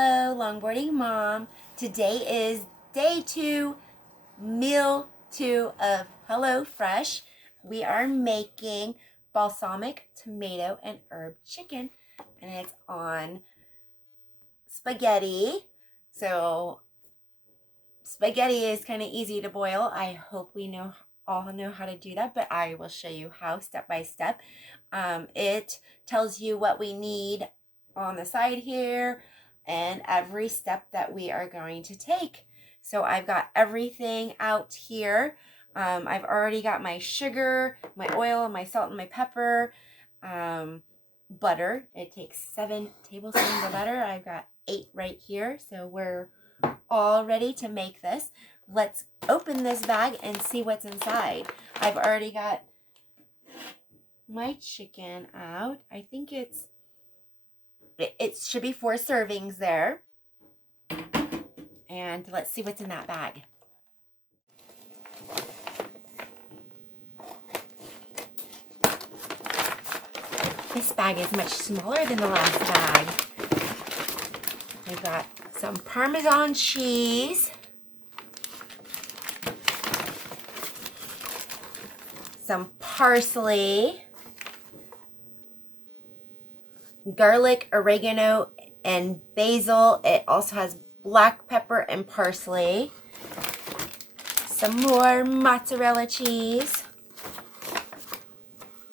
Hello, Longboarding Mom. Today is day 2, meal 2 of Hello Fresh. We are making balsamic tomato and herb chicken, and it's on spaghetti. So spaghetti is kind of easy to boil. I hope we all know how to do that, but I will show you how step by step. It tells you what we need on the side here and every step that we are going to take. So I've got everything out here. I've already got my sugar, my oil, my salt, and my pepper. Butter. It takes 7 tablespoons of butter. I've got 8 right here. So we're all ready to make this. Let's open this bag and see what's inside. I've already got my chicken out. I think it should be 4 servings there. And let's see what's in that bag. This bag is much smaller than the last bag. We've got some Parmesan cheese, some parsley, garlic, oregano, and basil. It also has black pepper and parsley. Some more mozzarella cheese.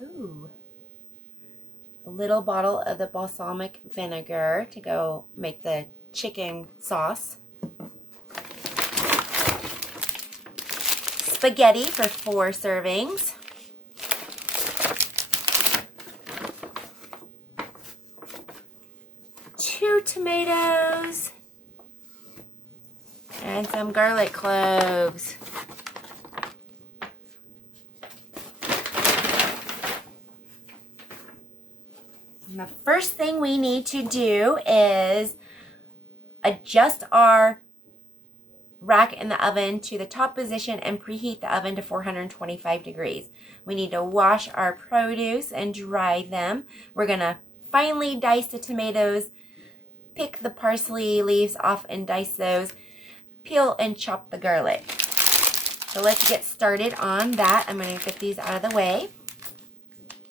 Ooh. A little bottle of the balsamic vinegar to go make the chicken sauce. Spaghetti for 4 servings. Two tomatoes and some garlic cloves. And the first thing we need to do is adjust our rack in the oven to the top position and preheat the oven to 425 degrees. We need to wash our produce and dry them. We're gonna finely dice the tomatoes, pick the parsley leaves off and dice those, peel and chop the garlic. So let's get started on that. I'm going to get these out of the way.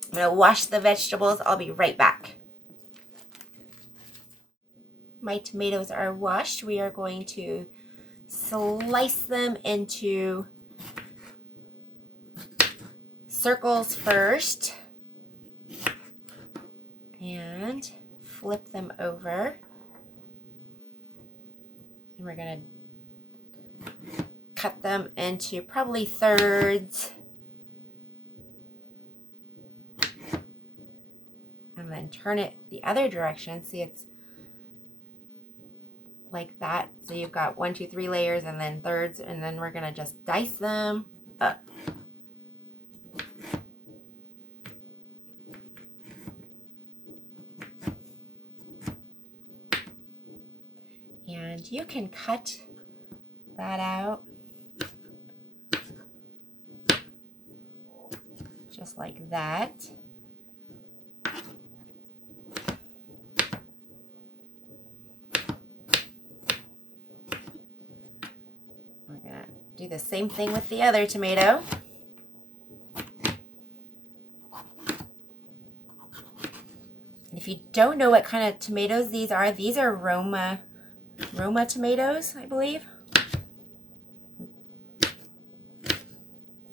I'm going to wash the vegetables. I'll be right back. My tomatoes are washed. We are going to slice them into circles first and flip them over. And we're going to cut them into probably thirds. And then turn it the other direction. See, it's like that. So you've got 1, 2, 3 layers and then thirds. And then we're going to just dice them up. And you can cut that out just like that. We're gonna do the same thing with the other tomato. And if you don't know what kind of tomatoes these are Roma tomatoes, I believe.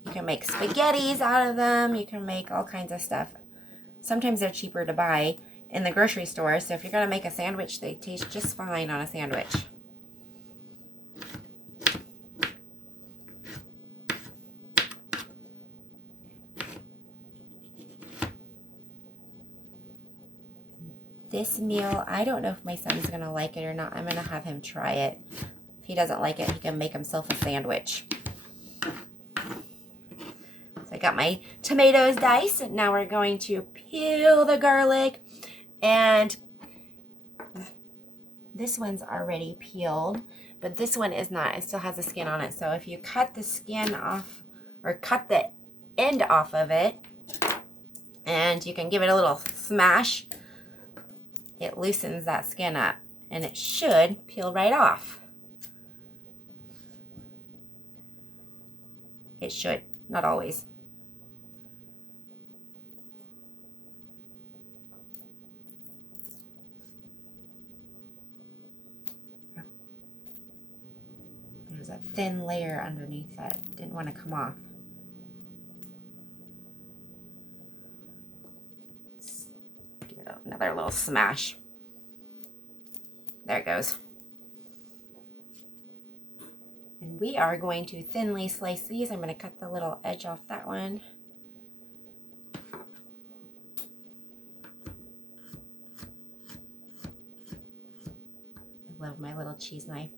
You can make spaghettis out of them. You can make all kinds of stuff. Sometimes they're cheaper to buy in the grocery store. So if you're going to make a sandwich, they taste just fine on a sandwich. This meal, I don't know if my son's going to like it or not. I'm going to have him try it. If he doesn't like it, he can make himself a sandwich. So I got my tomatoes diced. And now we're going to peel the garlic. And this one's already peeled, but this one is not. It still has the skin on it. So if you cut the skin off, or cut the end off of it, and you can give it a little smash, it loosens that skin up. and it should peel right off. It should, not always. There's a thin layer underneath that didn't want to come off. Let's give it another little smash. There it goes. And we are going to thinly slice these. I'm going to cut the little edge off that one. I love my little cheese knife.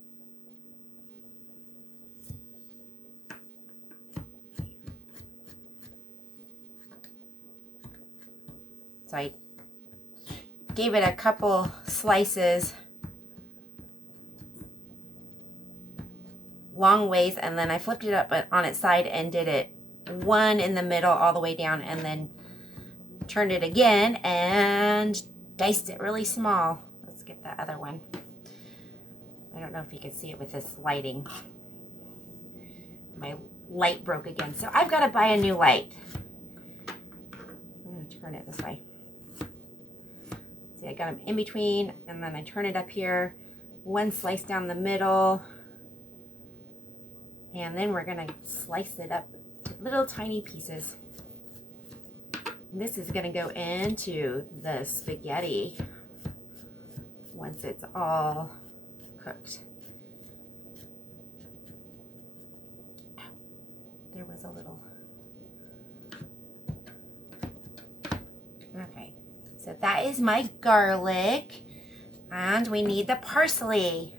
So I gave it a couple slices long ways, and then I flipped it up on its side and did it one in the middle all the way down, and then turned it again and diced it really small. Let's get that other one. I don't know if you can see it with this lighting. My light broke again, so I've got to buy a new light. I'm going to turn it this way. See, I got them in between, and then I turn it up here. One slice down the middle. And then we're going to slice it up to little tiny pieces. This is going to go into the spaghetti once it's all cooked. There was a little. Okay, so that is my garlic, and we need the parsley.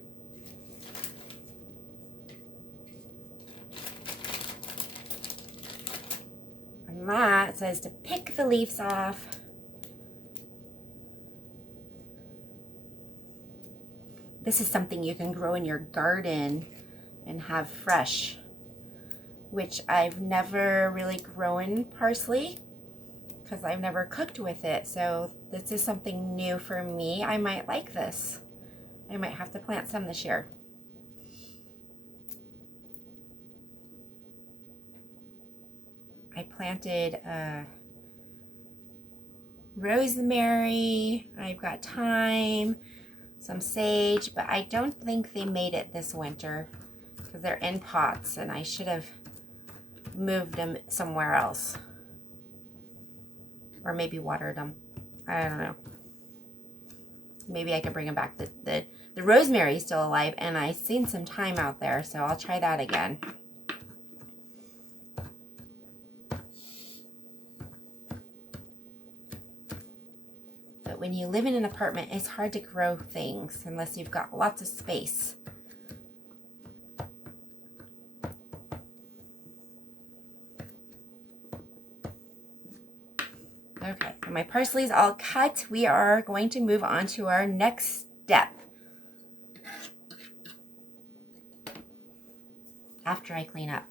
And that says to pick the leaves off. This is something you can grow in your garden and have fresh, which I've never really grown parsley because I've never cooked with it. So this is something new for me. I might like this. I might have to plant some this year. I planted rosemary. I've got thyme, some sage, but I don't think they made it this winter because they're in pots, and I should have moved them somewhere else, or maybe watered them. I don't know. Maybe I can bring them back. The rosemary is still alive, and I've seen some thyme out there, so I'll try that again. But when you live in an apartment, it's hard to grow things unless you've got lots of space. Okay, so my parsley's all cut. We are going to move on to our next step. After I clean up.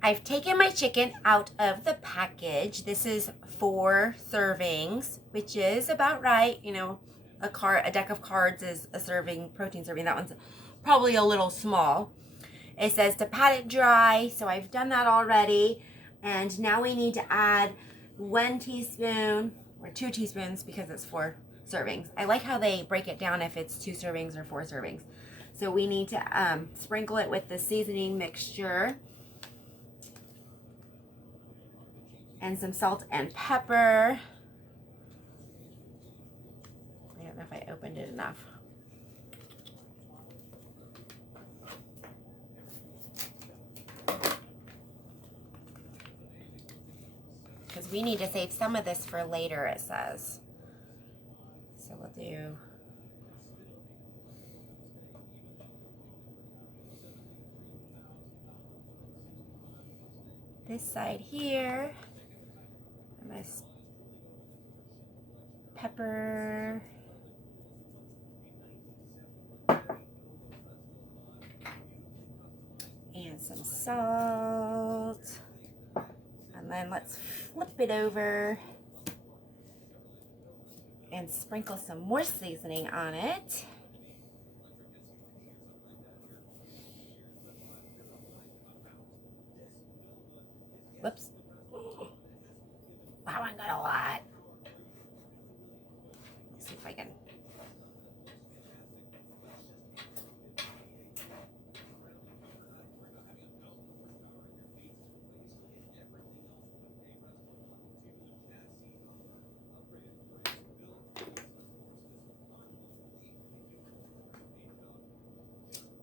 I've taken my chicken out of the package. This is 4 servings, which is about right. You know, a deck of cards is a serving, protein serving. That one's probably a little small. It says to pat it dry, so I've done that already. And now we need to add 1 teaspoon or 2 teaspoons because it's 4 servings. I like how they break it down if it's 2 servings or 4 servings. So we need to sprinkle it with the seasoning mixture. And some salt and pepper. I if I opened it enough. Because we need to save some of this for later, it says. So we'll do this side here. And this pepper. And some salt. And then let's flip it over and sprinkle some more seasoning on it. Whoops. That one got a lot. Let's see if I can.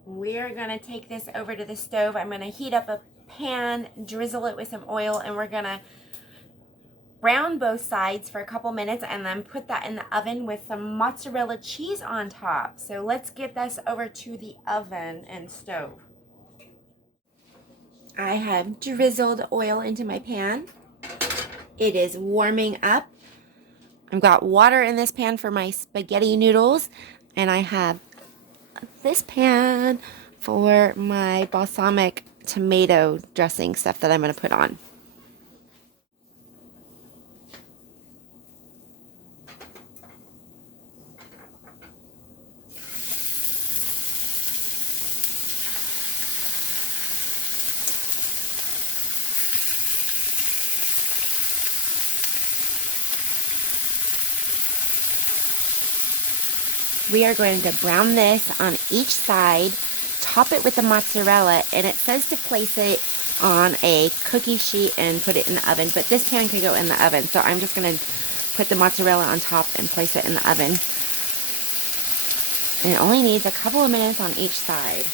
We're gonna take this over to the stove. I'm gonna heat up a pan, drizzle it with some oil, and we're gonna brown both sides for a couple minutes and then put that in the oven with some mozzarella cheese on top. So let's get this over to the oven and stove. I have drizzled oil into my pan. It is warming up. I've got water in this pan for my spaghetti noodles, and I have this pan for my balsamic tomato dressing stuff that I'm going to put on. We are going to brown this on each side, top it with the mozzarella, and it says to place it on a cookie sheet and put it in the oven, but this pan could go in the oven, so I'm just going to put the mozzarella on top and place it in the oven. And it only needs a couple of minutes on each side.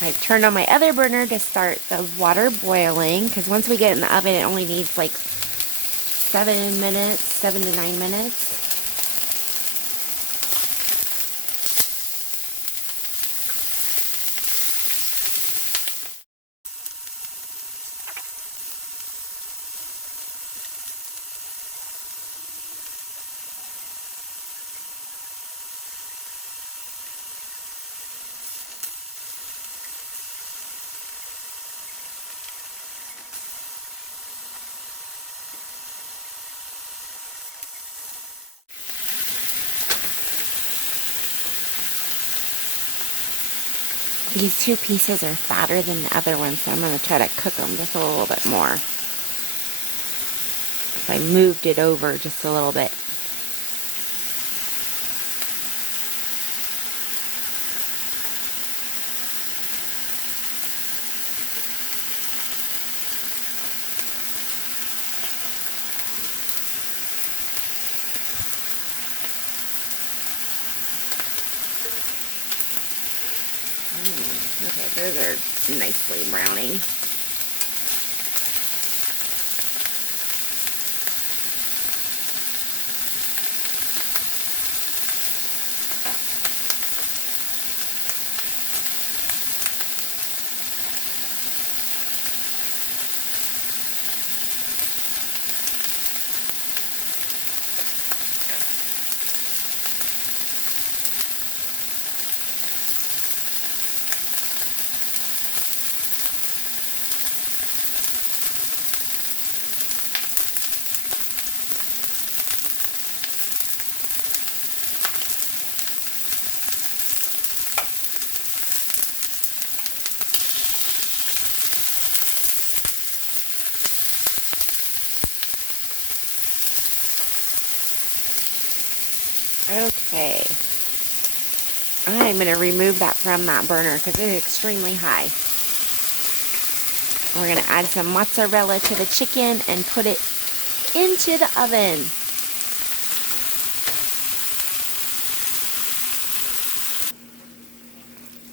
I've turned on my other burner to start the water boiling, because once we get it in the oven, it only needs like 7 to 9 minutes. These two pieces are fatter than the other ones, so I'm going to try to cook them just a little bit more. So I moved it over just a little bit. Okay, those are nicely browning. Okay. I'm going to remove that from that burner because it is extremely high. We're going to add some mozzarella to the chicken and put it into the oven.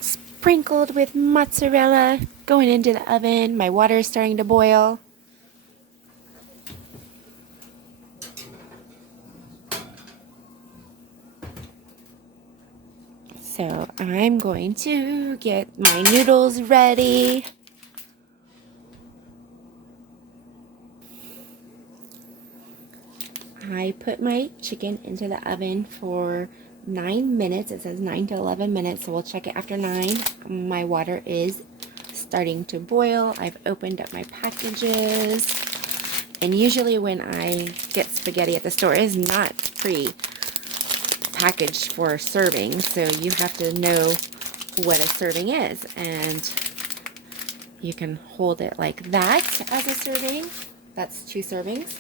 Sprinkled with mozzarella, going into the oven. My water is starting to boil. So I'm going to get my noodles ready. I put my chicken into the oven for 9 minutes. It says 9 to 11 minutes, so we'll check it after 9. My water is starting to boil. I've opened up my packages. And usually when I get spaghetti at the store, it's not pre-packaged for serving, so you have to know what a serving is. And you can hold it like that as a serving. That's 2 servings.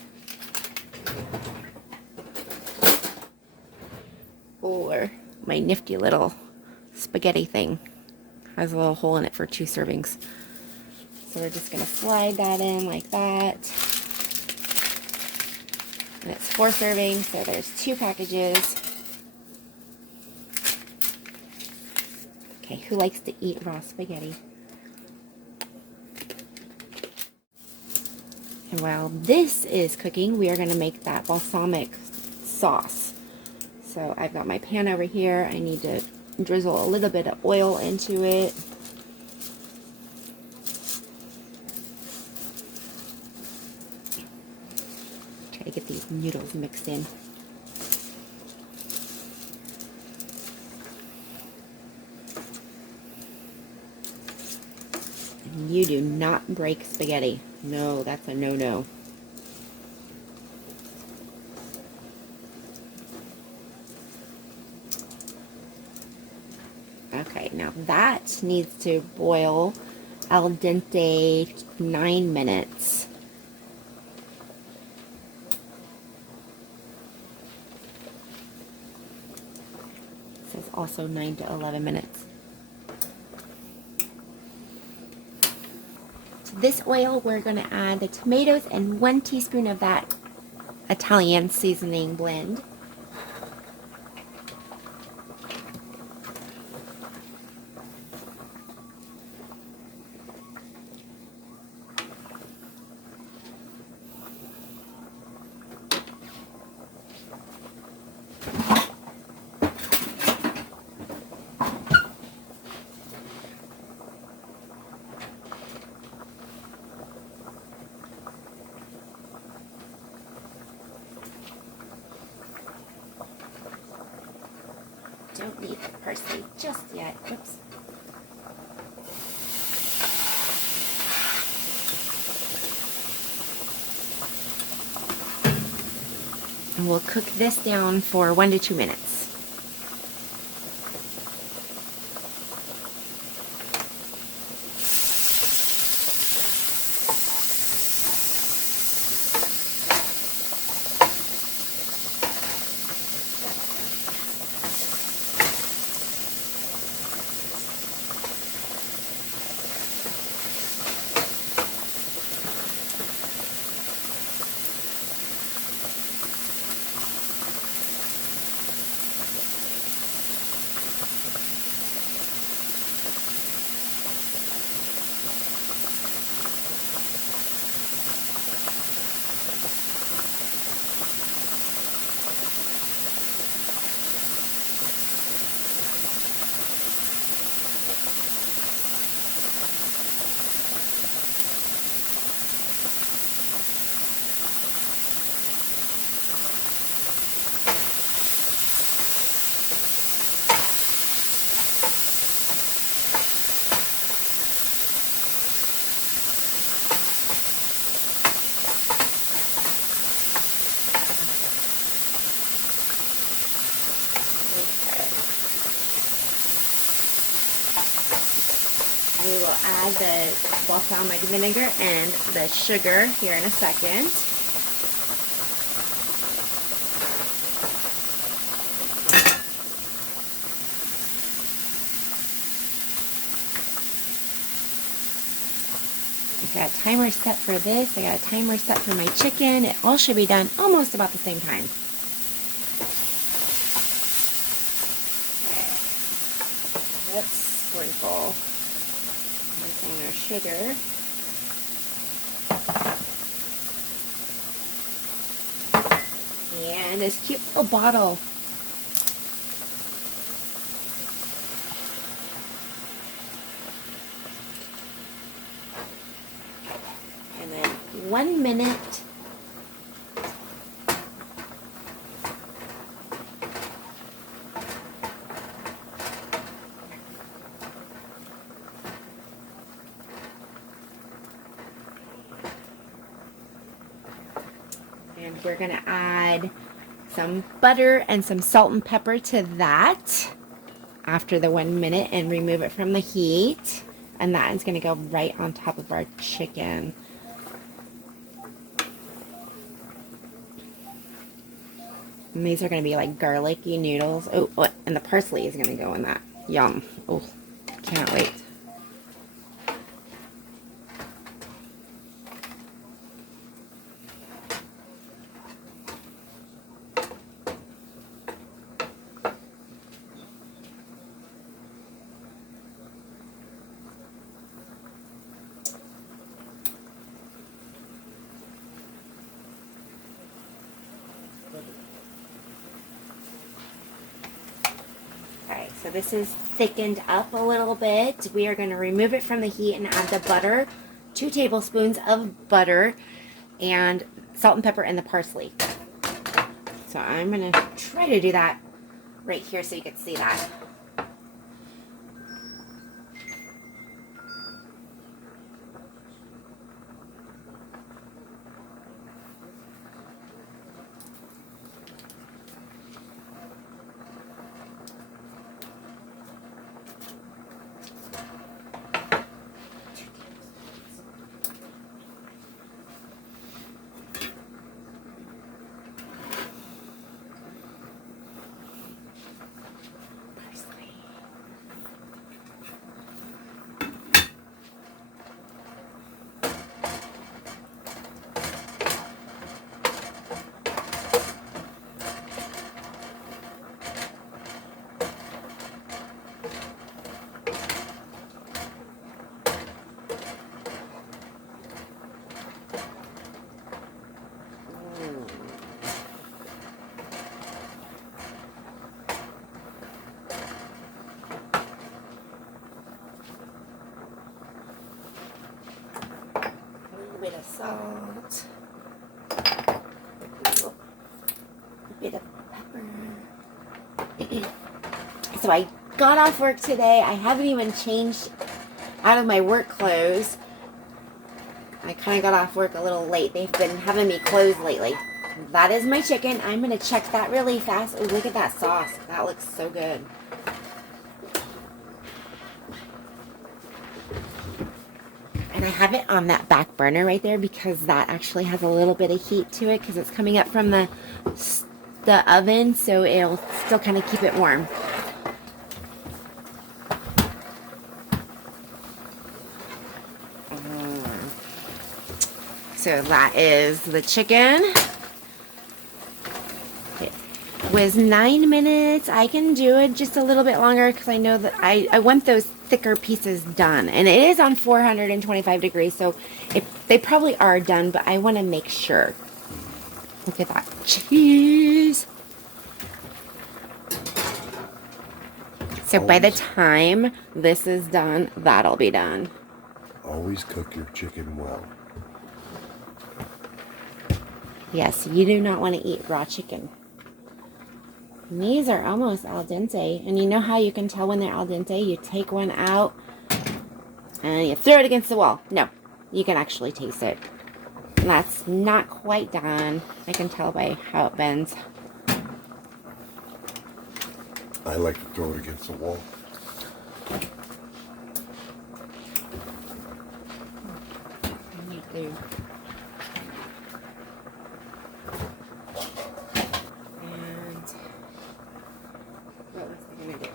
Or my nifty little spaghetti thing has a little hole in it for 2 servings. So we're just going to slide that in like that. And it's 4 servings, so there's 2 packages. Okay, who likes to eat raw spaghetti? And while this is cooking, we are going to make that balsamic sauce. So I've got my pan over here. I need to drizzle a little bit of oil into it. Try to get these noodles mixed in. And you do not break spaghetti. No, that's a no-no. Okay, now that needs to boil al dente 9 minutes. It says also 9 to 11 minutes. To this oil, we're going to add the tomatoes and 1 teaspoon of that Italian seasoning blend. Don't need the parsley just yet. Oops. And we'll cook this down for 1 to 2 minutes. We will add the balsamic vinegar and the sugar here in a second. Got a timer set for this. I got a timer set for my chicken. It all should be done almost about the same time. Let's sprinkle on our sugar. And this cute little bottle. And then 1 minute. And we're going to add some butter and some salt and pepper to that after the 1 minute and remove it from the heat. And that is going to go right on top of our chicken. And these are going to be like garlicky noodles. Oh, and the parsley is going to go in that. Yum. Oh, can't wait. Alright, so this is thickened up a little bit. We are going to remove it from the heat and add the butter, 2 tablespoons of butter, and salt and pepper and the parsley. So I'm going to try to do that right here so you can see that. Bit of salt, a bit of pepper. So I got off work today. I haven't even changed out of my work clothes. I kind of got off work a little late. They've been having me close lately. That is my chicken. I'm going to check that really fast. Oh, look at that sauce. That looks so good. And I have it on that back burner right there because that actually has a little bit of heat to it because it's coming up from the oven, so it'll still kind of keep it warm. So that is the chicken. It was 9 minutes. I can do it just a little bit longer because I know that I want those thicker pieces done, and it is on 425 degrees, so they probably are done, but I want to make sure. Look at that cheese. So by the time this is done, that'll be done. Always cook your chicken well. Yes, you do not want to eat raw chicken. And these are almost al dente. And you know how you can tell when they're al dente? You take one out and you throw it against the wall. No, you can actually taste it. And that's not quite done. I can tell by how it bends. I like to throw it against the wall. Me too. What was I gonna do?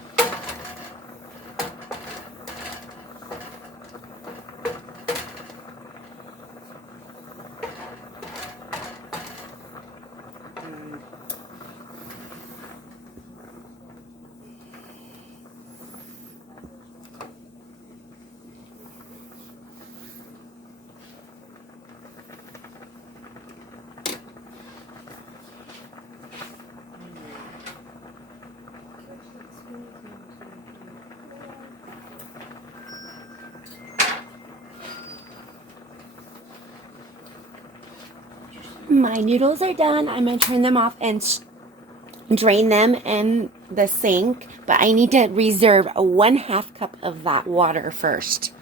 My noodles are done. I'm going to turn them off and drain them in the sink, but I need to reserve a 1/2 cup of that water first.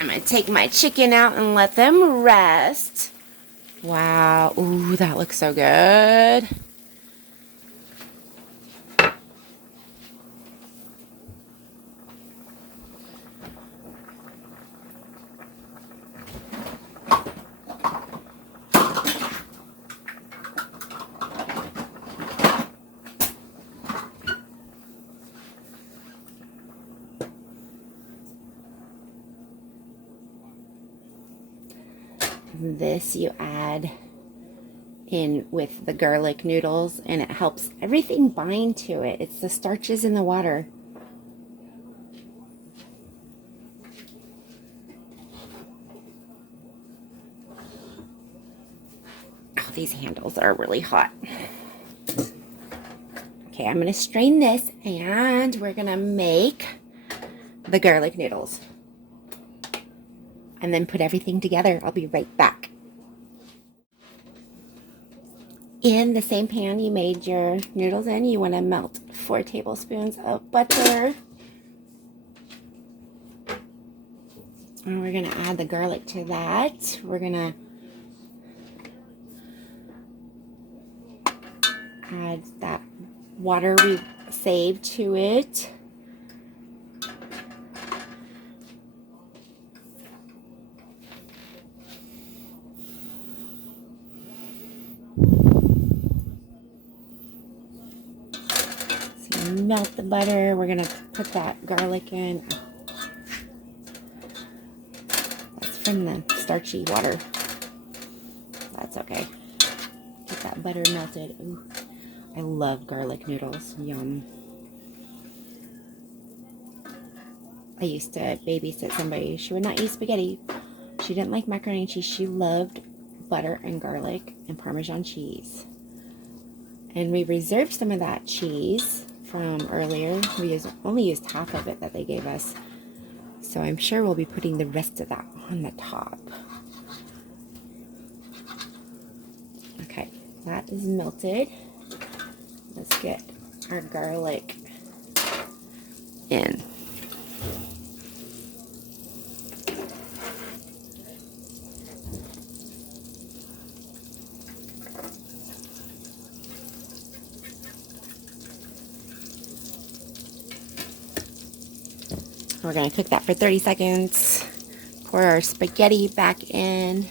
I'm going to take my chicken out and let them rest. Wow. Ooh, that looks so good. This you add in with the garlic noodles, and it helps everything bind to it. It's the starches in the water. Oh, these handles are really hot. Okay, I'm going to strain this, and we're going to make the garlic noodles. And then put everything together. I'll be right back. In the same pan you made your noodles in, you want to melt 4 tablespoons of butter. And we're going to add the garlic to that. We're going to add that water we saved to it. So melt the butter. We're going to put that garlic in. That's from the starchy water. That's okay. Get that butter melted. Ooh, I love garlic noodles. Yum. I used to babysit somebody. She would not eat spaghetti. She didn't like macaroni and cheese. She loved butter and garlic and Parmesan cheese. And we reserved some of that cheese from earlier. We only used half of it that they gave us. So I'm sure we'll be putting the rest of that on the top. Okay, that is melted. Let's get our garlic in. We're going to cook that for 30 seconds. Pour our spaghetti back in.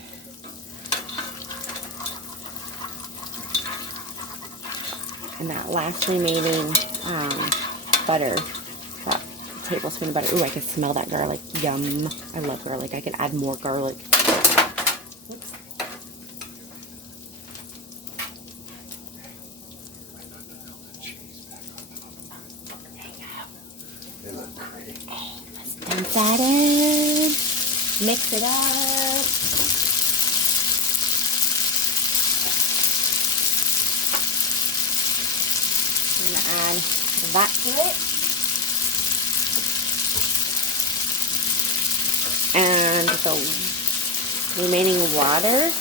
And that last remaining butter, that tablespoon of butter. Ooh, I can smell that garlic. Yum. I love garlic. I could add more garlic. Oops. Let's dump that in. Mix it up. I'm going to add that to it. And the remaining water.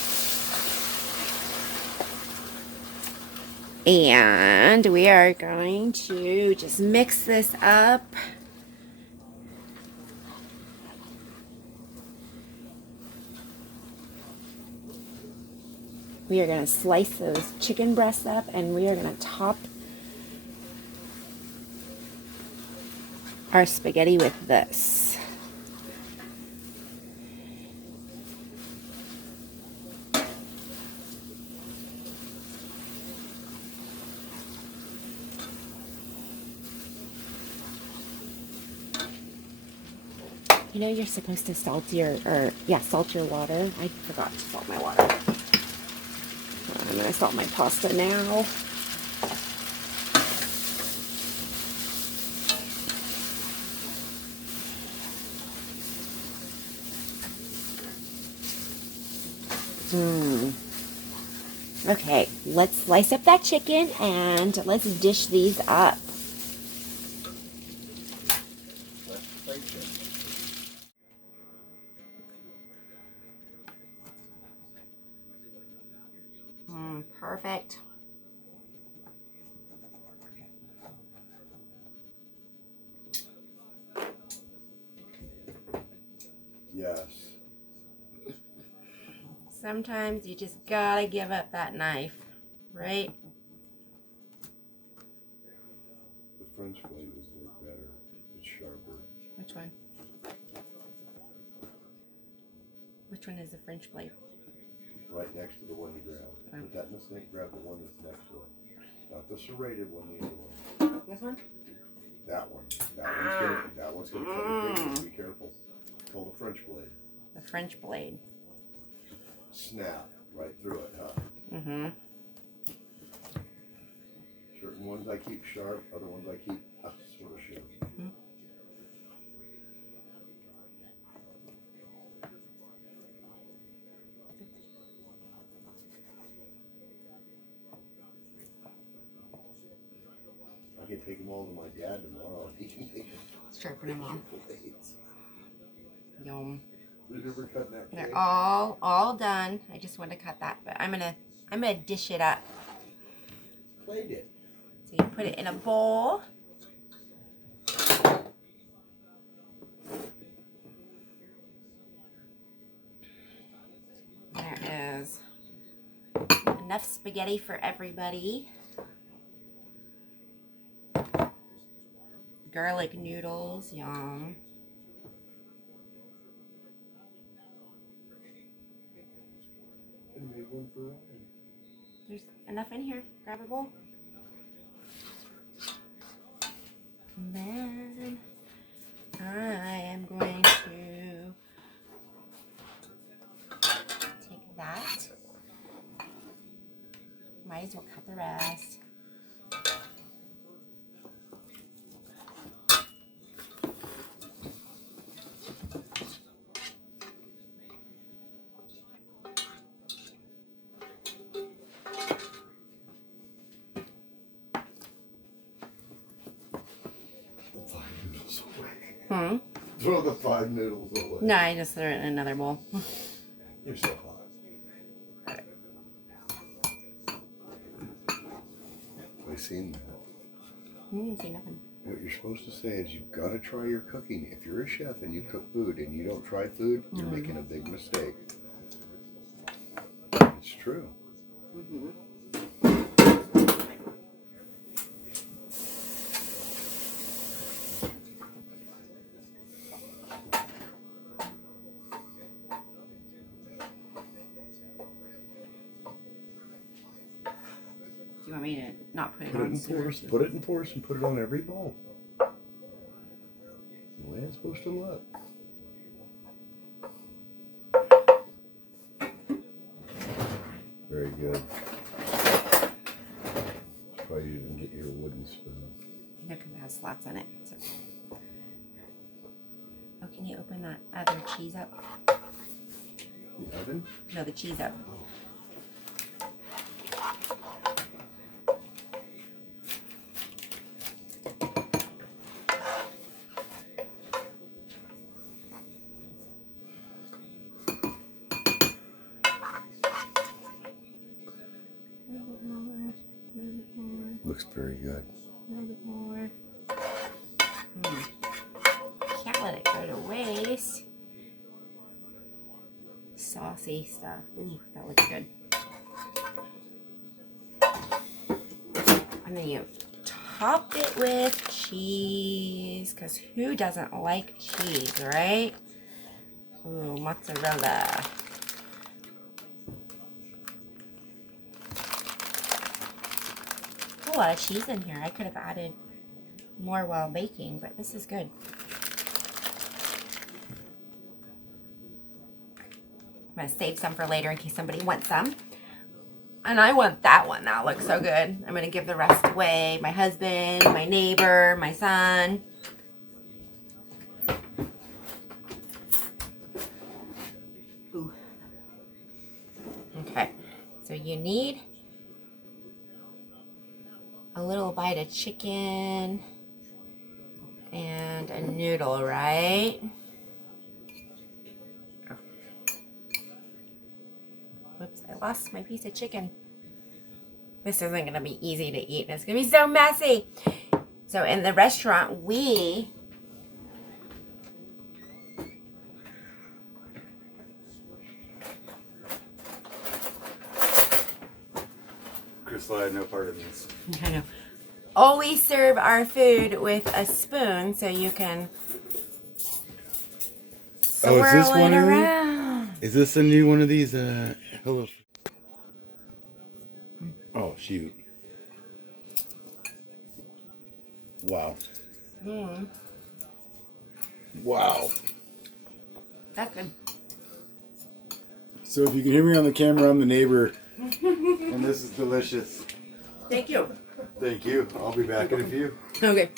And we are going to just mix this up. We are going to slice those chicken breasts up, and we are going to top our spaghetti with this. You know you're supposed to salt your water. I forgot to salt my water. I'm going to salt my pasta now. Okay, let's slice up that chicken and let's dish these up. Perfect. Yes. Sometimes you just gotta give up that knife, right? The French blade was way better. It's sharper. Which one? Which one is the French blade? Right next to the one you grabbed. Oh. Put that in the sink, grab the one that's next to it. Not the serrated one, the other one. This one? That one. That one's gonna cut your fingers. Be careful. It's called a French blade. The French blade. Snap right through it, huh? Mm-hmm. Certain ones I keep sharp, other ones I keep sort of sharp. Mm-hmm. I can take them all to my dad tomorrow. He can make Sharpen them all. blades. Yum. Who's ever cutting that cake? They're all done. I just want to cut that, but I'm gonna dish it up. Played it. So you put it in a bowl. There is enough spaghetti for everybody. Garlic noodles, yum. And make one for Ryan. There's enough in here. Grab a bowl. And then I am going to take that. Might as well cut the rest. Throw the 5 noodles away. No, I just threw it in another bowl. You're so hot. I seen that. See nothing. What you're supposed to say is you've got to try your cooking. If you're a chef and you cook food and you don't try food, you're making a big mistake. It's true. Mm-hmm. Do you want me to not put it Put it on? in force. Put it in force and put it on every bowl. The way it's supposed to look. Very good. Try you didn't get your wooden spoon. No, because it has slots in it. So. Oh, can you open that other cheese up? The oven? No, the cheese up. Looks very good. A little bit more. Can't let it go to waste. Saucy stuff. Ooh, that looks good. And then you top it with cheese, because who doesn't like cheese, right? Ooh, mozzarella. A lot of cheese in here. I could have added more while baking, but this is good. I'm going to save some for later in case somebody wants some. And I want that one. That looks so good. I'm going to give the rest away. My husband, my neighbor, my son. Ooh. Okay. So you need a little bite of chicken and a noodle, right? Oh. Whoops, I lost my piece of chicken. This isn't going to be easy to eat. It's going to be so messy. So in the restaurant, we Crystal, I had no part of this. I know, always serve our food with a spoon so you can swirl is this it one of them? around. Is this a new one of these? Hello. Oh shoot! Wow. Wow. That's good. So if you can hear me on the camera, I'm the neighbor, and this is delicious. Thank you. Thank you. I'll be back in a few. Okay.